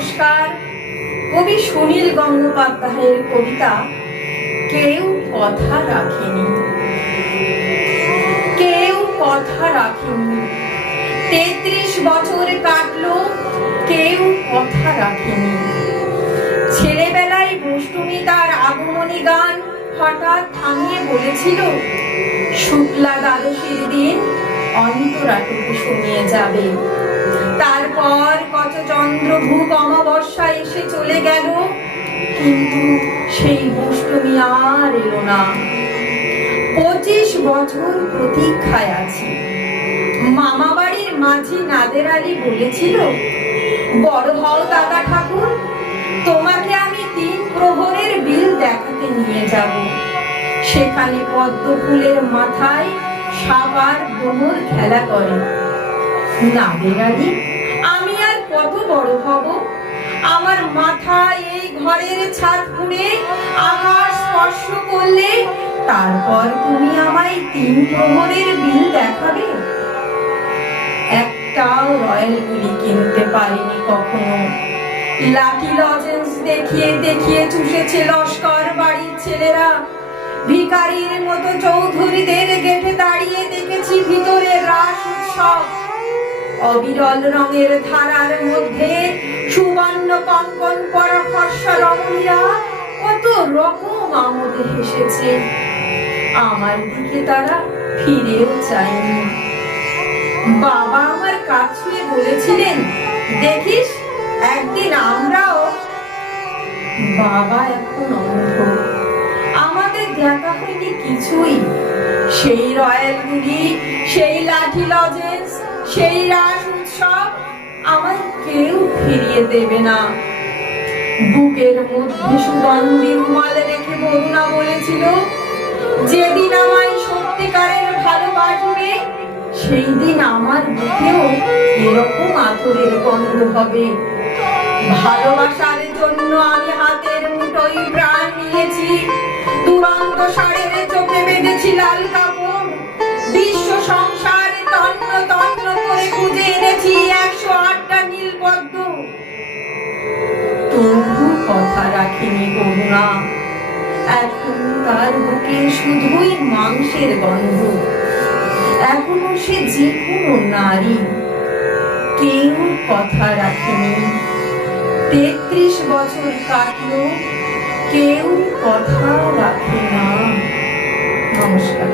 নমস্কার। কবি সুনীল গঙ্গোপাধ্যায়ের কবিতা কেউ কথা রাখেনি। কেউ কথা রাখেনি, ৩৩ বছর কাটলো, কেউ কথা রাখেনি। ছেলেবেলায় বষ্টমী তার আগমনী গান হঠাৎ থামিয়ে বলেছিল, শুক্লা দ্বাদশীর দিন অন্তরাটুকু শুনিয়ে যাবে। তারপর কত চন্দ্রভূক অমাবস্যা এসে চলে গেল, কিন্তু সেই বষ্টমী আর এলো না। ২৫ বছর প্রতীক্ষায় আছি। মামা বাড়ির মাঝি নাদের আলী বলেছিল, বড় হও দাদা ঠাকুর, তোমাকে আমি ৩ প্রহরের বিল দেখাতে নিয়ে যাব। সেখানে পদ্ম ফুলের মাথায় সাপ আর ভ্রমর খেলা করে। নাদের আলী, আমি আর কত বড় হব? আমার মাথায় এই ঘরের ছাদ পুড়ে আকাশ স্পর্শ করলে তারপর তুমি আমায় ৩ প্রহরের বিল দেখাবে? একটাও রয়্যাল গুলি কিনতে পারিনি কখনো। লাঠি লজেন্স দেখিয়ে দেখিয়ে চুষেছে লস্কর বাড়ির ছেলেরা। ভিখারির মতো চৌধুরীদের গেটে দাঁড়িয়ে দেখেছি ভিতরে রাস উৎসব। অবিরল রঙের ধারার মধ্যে সুবর্ণ কঙ্কন পরা ফর্সা রমণীরা কত রকম আমোদে হেসেছে। আমার দিকে তারা ফিরেও চায়নি। বাবা আমার কাছ ছুঁয়ে বলেছিলেন, দেখিস একদিন আমরাও। বাবা এখন অন্ধ, আমাদের দেখা হয়নি কিছুই। সেই রয়্যাল গুলি, সেই লাঠি লজেন্স, সেই রাস উৎসব আমায় কেউ ফিরিয়ে দেবে না। বুকের মধ্যে সুগন্ধি রুমাল রেখে বরুণা বলেছিল, যেদিন আমায় সত্যিকারের ভালোবাসবে সেই দিন আমার বুকেও এরকম আতরের গন্ধ হবে। ভালোবাসার জন্য আমি হাতের মুঠোয় প্রাণ নিয়েছি। দুরন্ত ষাঁড়ের চোখে বেঁধেছি লাল কাপড়। বিশ্ব সংসার তন্ন তন্ন করে খুঁজে এনেছি ১০৮টা নীল পদ্ম। তবু কথা রাখেনি বরুণা। এখন তার বুকে শুধুই মাংসের গন্ধ। এখনো সে যে কোনো নারী। কেউ কথা রাখেনি। ৩৩ বছর কাটলো, কেউ কথা রাখে না। নমস্কার।